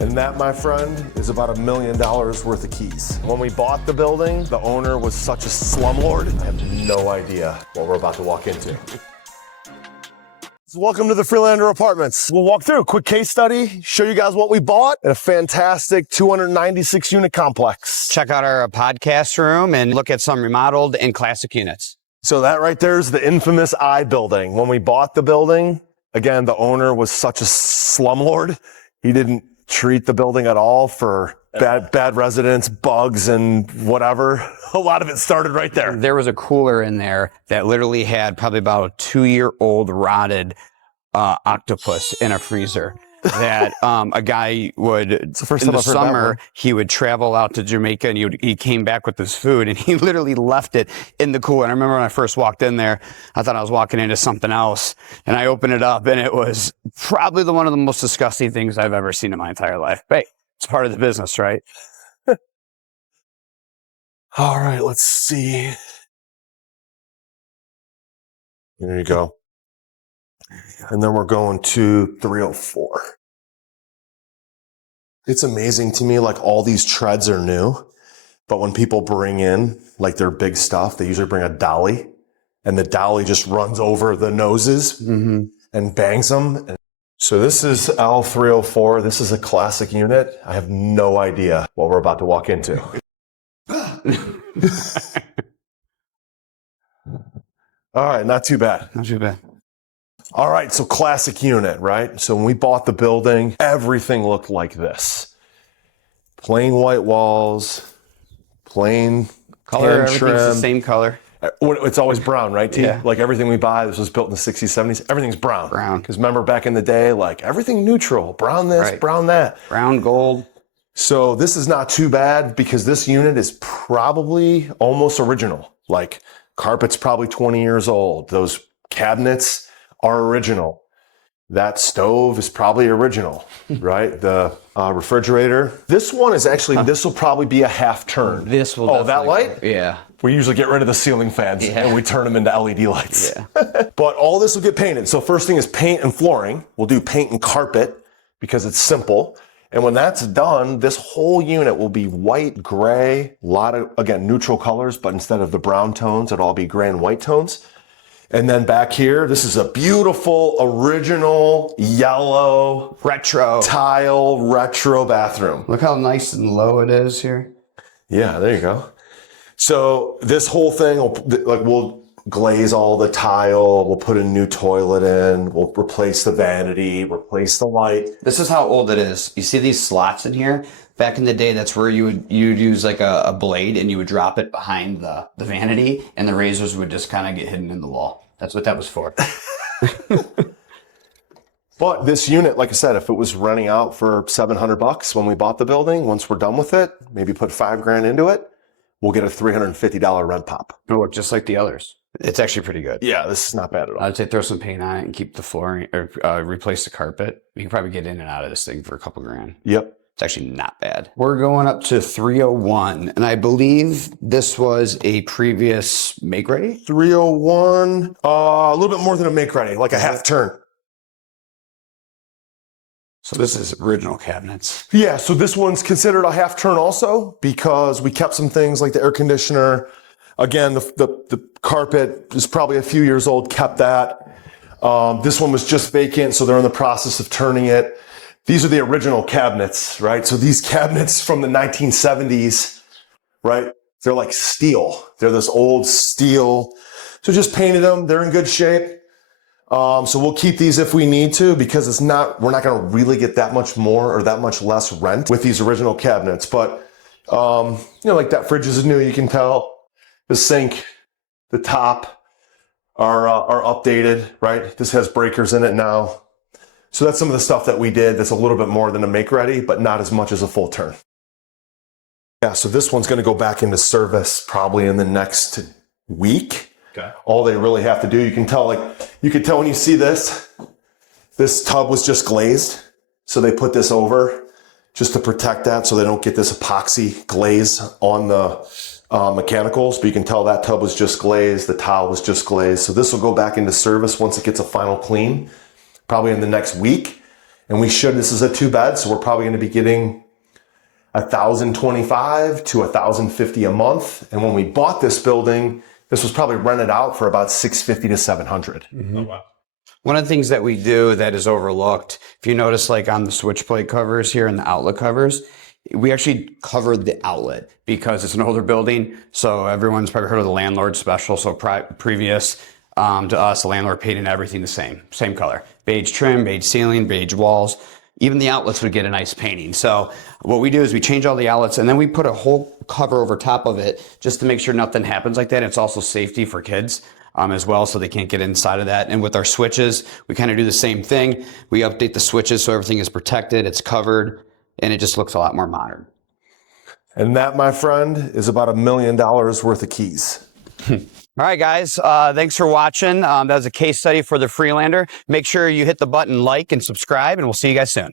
And that, my friend, is about $1 million worth of keys. When we bought the building, the owner was such a slumlord. I have no idea what we're about to walk into. So welcome to the Freelander Apartments. We'll walk through a quick case study, show you guys what we bought in a fantastic 296 unit complex. Check out our podcast room and look at some remodeled and classic units. So that right there is the infamous I building. When we bought the building, again, the owner was such a slumlord. He didn't treat the building at all for bad residents, bugs, and whatever. A lot of it started right there. There was a cooler in there that literally had probably about a 2-year-old rotted octopus in a freezer that a guy would, it's the first in time the I've heard that summer, one. he would travel out to Jamaica and he came back with his food and he literally left it in the cooler. And I remember when I first walked in there, I thought I was walking into something else. And I opened it up and it was probably one of the most disgusting things I've ever seen in my entire life. But hey, it's part of the business, right? All right, let's see. There you go. And then we're going to 304. It's amazing to me, like all these treads are new, but when people bring in like their big stuff, they usually bring a dolly and the dolly just runs over the noses and bangs them. So this is L304. This is a classic unit. I have no idea what we're about to walk into. All right, not too bad. Not too bad. All right, so classic unit, right? So when we bought the building, everything looked like this. Plain white walls, plain Color, tan everything's trim. the same color. It's always brown, right, T? Yeah. Like everything we buy, this was built in the 60s, 70s, everything's brown. Brown. Because remember back in the day, like everything neutral, brown this, Right. brown that. Brown, gold. So this is not too bad because this unit is probably almost original. Like carpet's probably 20 years old. Those cabinets are original. That stove is probably original, right? The refrigerator. This one is actually, this will probably be a half turn. This will Oh, that definitely light? go. Yeah. We usually get rid of the ceiling fans and we turn them into LED lights. Yeah. But all this will get painted. So first thing is paint and flooring. We'll do paint and carpet because it's simple. And when that's done, this whole unit will be white, gray, a lot of, again, neutral colors, but instead of the brown tones, it'll all be gray and white tones. And then back here, this is a beautiful, original, yellow, Retro. tile, retro bathroom. Look how nice and low it is here. Yeah, there you go. So this whole thing, we'll glaze all the tile, we'll put a new toilet in, we'll replace the vanity, replace the light. This is how old it is. You see these slots in here? Back in the day, that's where you'd use like a blade and you would drop it behind the vanity and the razors would just kind of get hidden in the wall. That's what that was for. But this unit, like I said, if it was renting out for $700 when we bought the building, once we're done with it, maybe put $5,000 into it, we'll get a $350 rent pop. It'll look just like the others. It's actually pretty good. Yeah, this is not bad at all. I'd say throw some paint on it and keep the flooring or replace the carpet. You can probably get in and out of this thing for a couple grand. Yep. It's actually not bad. We're going up to 301, and I believe this was a previous make-ready? 301, a little bit more than a make-ready, like a half turn. So this is original cabinets. Yeah, so this one's considered a half turn also because we kept some things like the air conditioner. Again, the carpet is probably a few years old, kept that. This one was just vacant, so they're in the process of turning it. These are the original cabinets, right? So these cabinets from the 1970s, right? They're like steel. They're this old steel. So just painted them. They're in good shape. So we'll keep these if we need to because we're not going to really get that much more or that much less rent with these original cabinets. But, like that fridge is new, you can tell. The sink, the top are updated, right? This has breakers in it now. So that's some of the stuff that we did that's a little bit more than a make-ready, but not as much as a full turn. Yeah, so this one's going to go back into service probably in the next week. Okay. All they really have to do, you can tell when you see this tub was just glazed. So they put this over just to protect that so they don't get this epoxy glaze on the mechanicals. But you can tell that tub was just glazed, the tile was just glazed. So this will go back into service once it gets a final clean, probably in the next week. And this is a 2-bed, so we're probably going to be getting $1,025 to $1,050 a month. And when we bought this building, this was probably rented out for about $650 to $700. Oh, wow. One of the things that we do that is overlooked, if you notice like on the switch plate covers here and the outlet covers, we actually covered the outlet because it's an older building. So everyone's probably heard of the landlord special. So previous to us, the landlord painted everything the same color. Beige trim, beige ceiling, beige walls. Even the outlets would get a nice painting. So what we do is we change all the outlets and then we put a whole cover over top of it just to make sure nothing happens like that. It's also safety for kids as well, so they can't get inside of that. And with our switches, we kind of do the same thing. We update the switches so everything is protected, it's covered, and it just looks a lot more modern. And that, my friend, is about $1 million worth of keys. All right, guys, thanks for watching. That was a case study for the Freelander. Make sure you hit the button like and subscribe, and we'll see you guys soon.